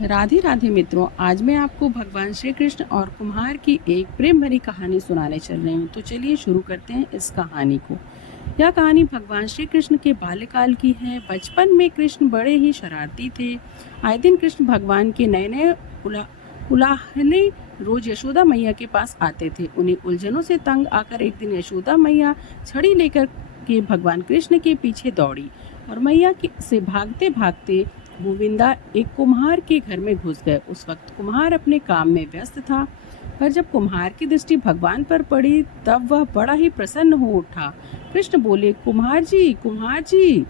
राधे राधे मित्रों, आज मैं आपको भगवान श्री कृष्ण और कुम्हार की एक प्रेम भरी कहानी सुनाने चल रही हूँ। तो चलिए शुरू करते हैं इस कहानी को। यह कहानी भगवान श्री कृष्ण के बाल्यकाल की है। बचपन में कृष्ण बड़े ही शरारती थे। आए दिन कृष्ण भगवान के नए नए उलाहने रोज यशोदा मैया के पास आते थे। उन्हें उलझनों से तंग आकर एक दिन यशोदा मैया छड़ी लेकर के भगवान कृष्ण के पीछे दौड़ी और मैया से भागते भागते गोविंदा एक कुम्हार के घर में घुस गए। उस वक्त कुम्हार अपने काम में व्यस्त था, पर जब कुम्हार की दृष्टि भगवान पर पड़ी तब वह बड़ा ही प्रसन्न हो उठा। कृष्ण बोले, कुम्हार जी,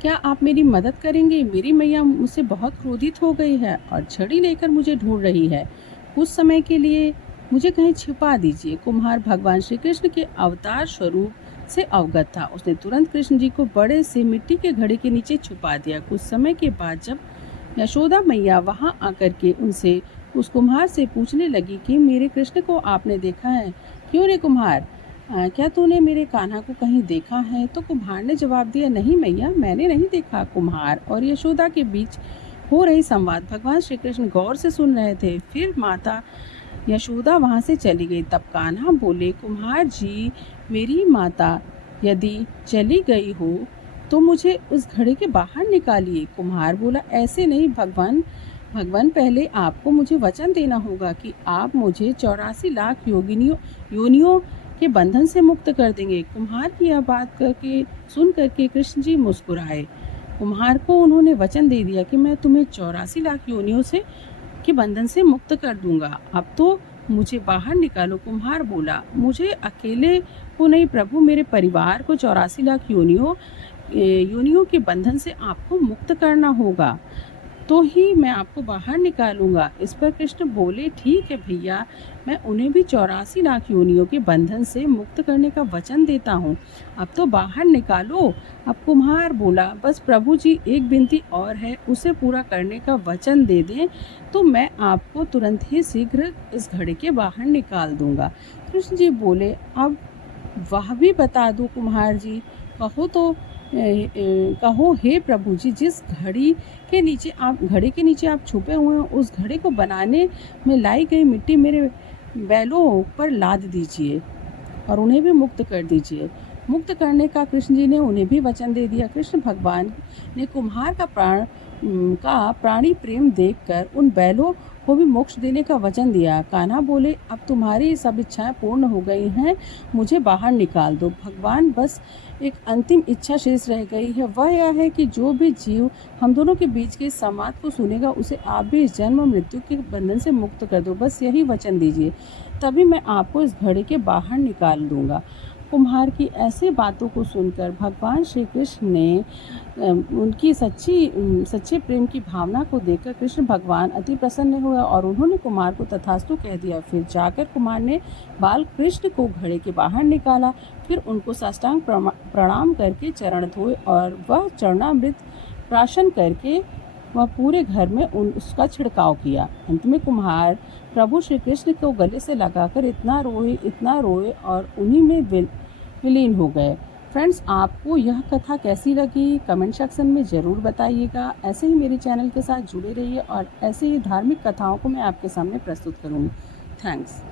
क्या आप मेरी मदद करेंगे? मेरी मैया मुझसे बहुत क्रोधित हो गई है और छड़ी लेकर मुझे ढूंढ रही है। कुछ समय के लिए मुझे कहीं छिपा दीजिए। कुम्हार भगवान श्री कृष्ण के अवतार स्वरूप से अवगत था। उसने तुरंत कृष्ण जी को बड़े से मिट्टी के घड़े के नीचे छुपा दिया। कुछ समय के बाद जब यशोदा मैया वहां आकर के उस कुम्हार से पूछने लगी कि मेरे कृष्ण को आपने देखा है? क्यों रे कुम्हार, क्या तूने मेरे कान्हा को कहीं देखा है? तो कुम्हार ने जवाब दिया, नहीं मैया, मैंने नहीं देखा। कुम्हार और यशोदा के बीच हो रही संवाद भगवान श्री कृष्ण गौर से सुन रहे थे। फिर माता यशोदा वहां से चली गई। तब कान्हा बोले, कुम्हार जी, मेरी माता यदि चली गई हो तो मुझे उस घड़े के बाहर निकालिए। कुम्हार बोला, ऐसे नहीं भगवान, पहले आपको मुझे वचन देना होगा कि आप मुझे 84 लाख योनियों के बंधन से मुक्त कर देंगे। कुम्हार की यह बात सुन करके कृष्ण जी मुस्कुराए। कुम्हार को उन्होंने वचन दे दिया कि मैं तुम्हें 84 लाख योनियों से के बंधन से मुक्त कर दूंगा। अब तो मुझे बाहर निकालो। कुम्हार बोला, मुझे अकेले को नहीं प्रभु, मेरे परिवार को 84 लाख योनियों के बंधन से आपको मुक्त करना होगा, तो ही मैं आपको बाहर निकालूंगा। इस पर कृष्ण बोले, ठीक है भैया, मैं उन्हें भी 84 लाख योनियों के बंधन से मुक्त करने का वचन देता हूँ। अब तो बाहर निकालो। अब कुम्हार बोला, बस प्रभु जी, एक विनती और है, उसे पूरा करने का वचन दे दें तो मैं आपको तुरंत ही शीघ्र इस घड़े के बाहर निकाल दूंगा। कृष्ण जी बोले, अब वह भी बता दो कुम्हार जी, कहो हे प्रभु जी, जिस घड़े के नीचे आप छुपे हुए हैं, उस घड़े को बनाने में लाई गई मिट्टी मेरे बैलों पर लाद दीजिए और उन्हें भी मुक्त कर दीजिए। मुक्त करने का कृष्ण जी ने उन्हें भी वचन दे दिया। कृष्ण भगवान ने कुम्हार का प्राणी प्रेम देखकर उन बैलों को भी मोक्ष देने का वचन दिया। कान्हा बोले, अब तुम्हारी सब इच्छाएं पूर्ण हो गई हैं, मुझे बाहर निकाल दो। भगवान, बस एक अंतिम इच्छा शेष रह गई है, वह यह है कि जो भी जीव हम दोनों के बीच के संवाद को सुनेगा, उसे आप भी इस जन्म मृत्यु के बंधन से मुक्त कर दो। बस यही वचन दीजिए, तभी मैं आपको इस घड़े के बाहर निकाल दूंगा। कुम्हार की ऐसे बातों को सुनकर भगवान श्री कृष्ण ने उनकी सच्चे प्रेम की भावना को देखकर कृष्ण भगवान अति प्रसन्न हुए और उन्होंने कुम्हार को तथास्तु कह दिया। फिर जाकर कुम्हार ने बाल कृष्ण को घड़े के बाहर निकाला। फिर उनको साष्टांग प्रणाम करके चरण धोए और वह चरणामृत प्राशन करके वह पूरे घर में उसका छिड़काव किया। अंत में कुम्हार प्रभु श्री कृष्ण को गले से लगाकर इतना रोए और उन्हीं में विलीन हो गए। फ्रेंड्स, आपको यह कथा कैसी लगी कमेंट सेक्शन में ज़रूर बताइएगा। ऐसे ही मेरे चैनल के साथ जुड़े रहिए और ऐसे ही धार्मिक कथाओं को मैं आपके सामने प्रस्तुत करूँगी। थैंक्स।